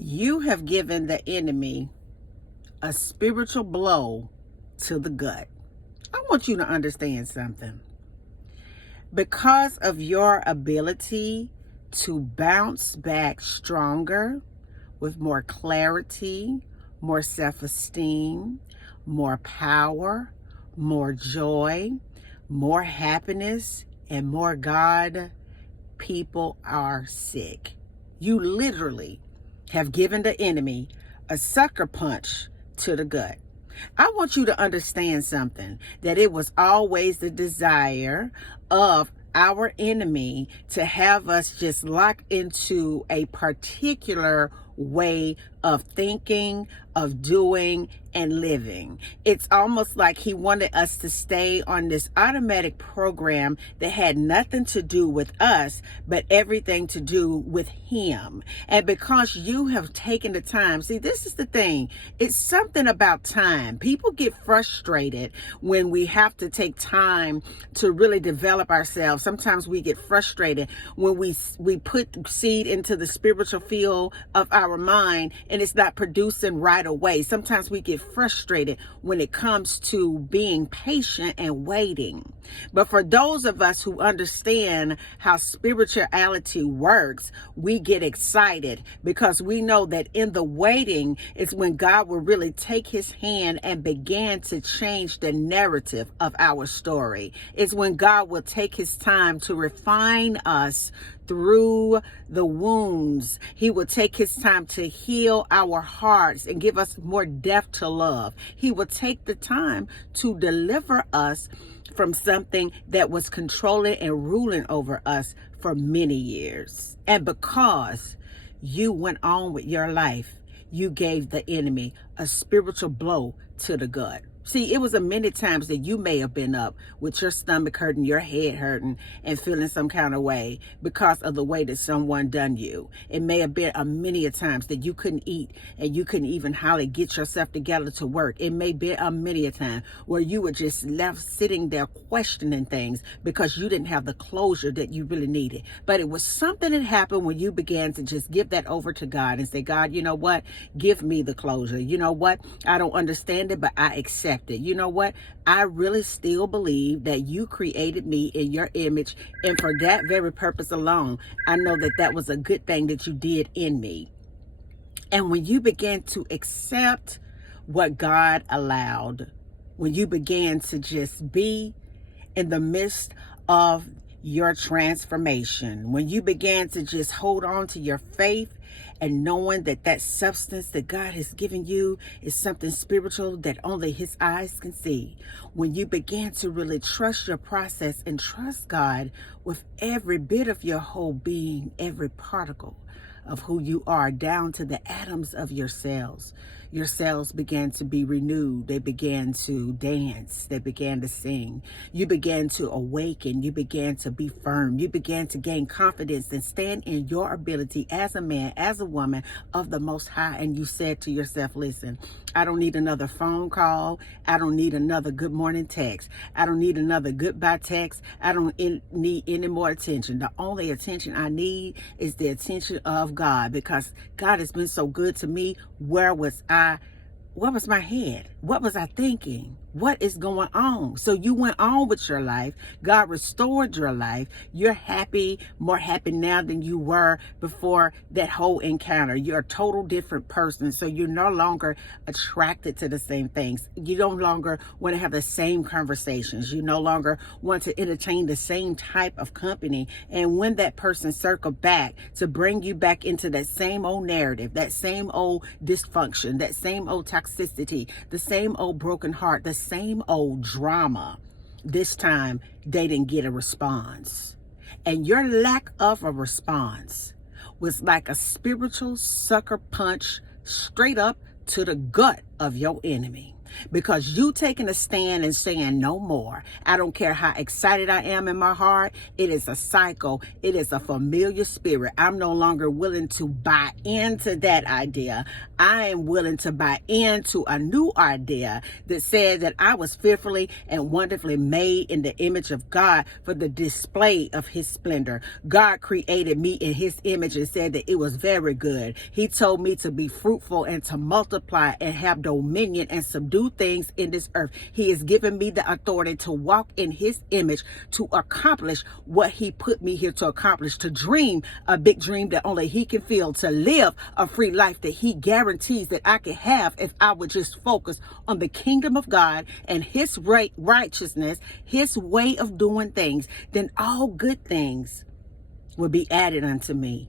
You have given the enemy a spiritual blow to the gut. I want you to understand something. Because of your ability to bounce back stronger with more clarity, more self-esteem, more power, more joy, more happiness, and more God, people are sick. You literally have given the enemy a sucker punch to the gut. I want you to understand something, that it was always the desire of our enemy to have us just lock into a particular way of thinking, of doing, and living. It's almost like he wanted us to stay on this automatic program that had nothing to do with us, but everything to do with him. And because you have taken the time, see, this is the thing. It's something about time. People get frustrated when we have to take time to really develop ourselves. Sometimes we get frustrated when we put seed into the spiritual field of our mind and it's not producing right away. Sometimes we get frustrated when it comes to being patient and waiting. But for those of us who understand how spirituality works, we get excited because we know that in the waiting is when God will really take his hand and begin to change the narrative of our story. It's when God will take his time to refine us through the wounds. He will take his time to heal our hearts and give us more depth to love. He will take the time to deliver us from something that was controlling and ruling over us for many years. And because you went on with your life, you gave the enemy a spiritual blow to the gut. See, it was a many times that you may have been up with your stomach hurting, your head hurting, and feeling some kind of way because of the way that someone done you. It may have been a many a times that you couldn't eat and you couldn't even hardly get yourself together to work. It may be a many a time where you were just left sitting there questioning things because you didn't have the closure that you really needed. But it was something that happened when you began to just give that over to God and say, God, you know what? Give me the closure. You know what? I don't understand it, but I accept it. You know what? I really still believe that you created me in your image. And for that very purpose alone, I know that that was a good thing that you did in me. And when you began to accept what God allowed, when you began to just be in the midst of your transformation, when you began to just hold on to your faith and knowing that that substance that God has given you is something spiritual that only his eyes can see, when you began to really trust your process and trust God with every bit of your whole being, every particle of who you are, down to the atoms of your cells began to be renewed. They began to dance. They began to sing. You began to awaken. You began to be firm. You began to gain confidence and stand in your ability as a man, as a woman of the Most High. And you said to yourself, listen, I don't need another phone call. I don't need another good morning text. I don't need another goodbye text. I don't need any more attention. The only attention I need is the attention of God, because God has been so good to me. Where was my head? What was I thinking? What is going on? So you went on with your life. God restored your life. You're happy, more happy now than you were before that whole encounter. You're a total different person. So you're no longer attracted to the same things. You no longer want to have the same conversations. You no longer want to entertain the same type of company. And when that person circle back to bring you back into that same old narrative, that same old dysfunction, that same old toxicity, the same old broken heart, the same old drama, this time they didn't get a response. And your lack of a response was like a spiritual sucker punch straight up to the gut of your enemy. Because you taking a stand and saying no more. I don't care how excited I am in my heart. It is a cycle. It is a familiar spirit. I'm no longer willing to buy into that idea. I am willing to buy into a new idea that said that I was fearfully and wonderfully made in the image of God for the display of his splendor. God created me in his image and said that it was very good. He told me to be fruitful and to multiply and have dominion and subdue things in this earth. He has given me the authority to walk in his image, to accomplish what he put me here to accomplish, to dream a big dream that only he can feel, to live a free life that he guarantees that I can have if I would just focus on the kingdom of God and his righteousness, his way of doing things. Then all good things will be added unto me.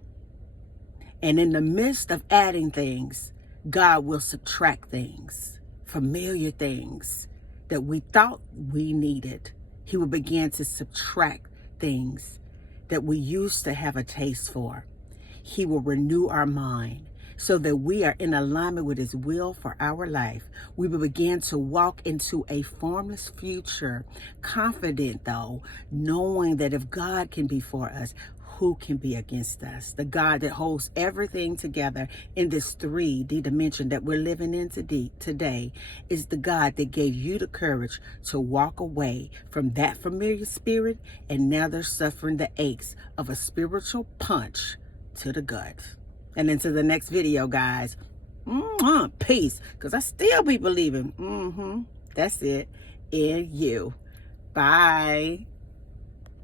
And in the midst of adding things, God will subtract things, familiar things that we thought we needed. He will begin to subtract things that we used to have a taste for. He will renew our mind so that we are in alignment with his will for our life. We will begin to walk into a formless future, confident though, knowing that if God can be for us, who can be against us? The God that holds everything together in this 3D dimension that we're living in today is the God that gave you the courage to walk away from that familiar spirit, and now they're suffering the aches of a spiritual punch to the gut. And into the next video, guys. Peace. Because I still be believing. That's it. In you. Bye.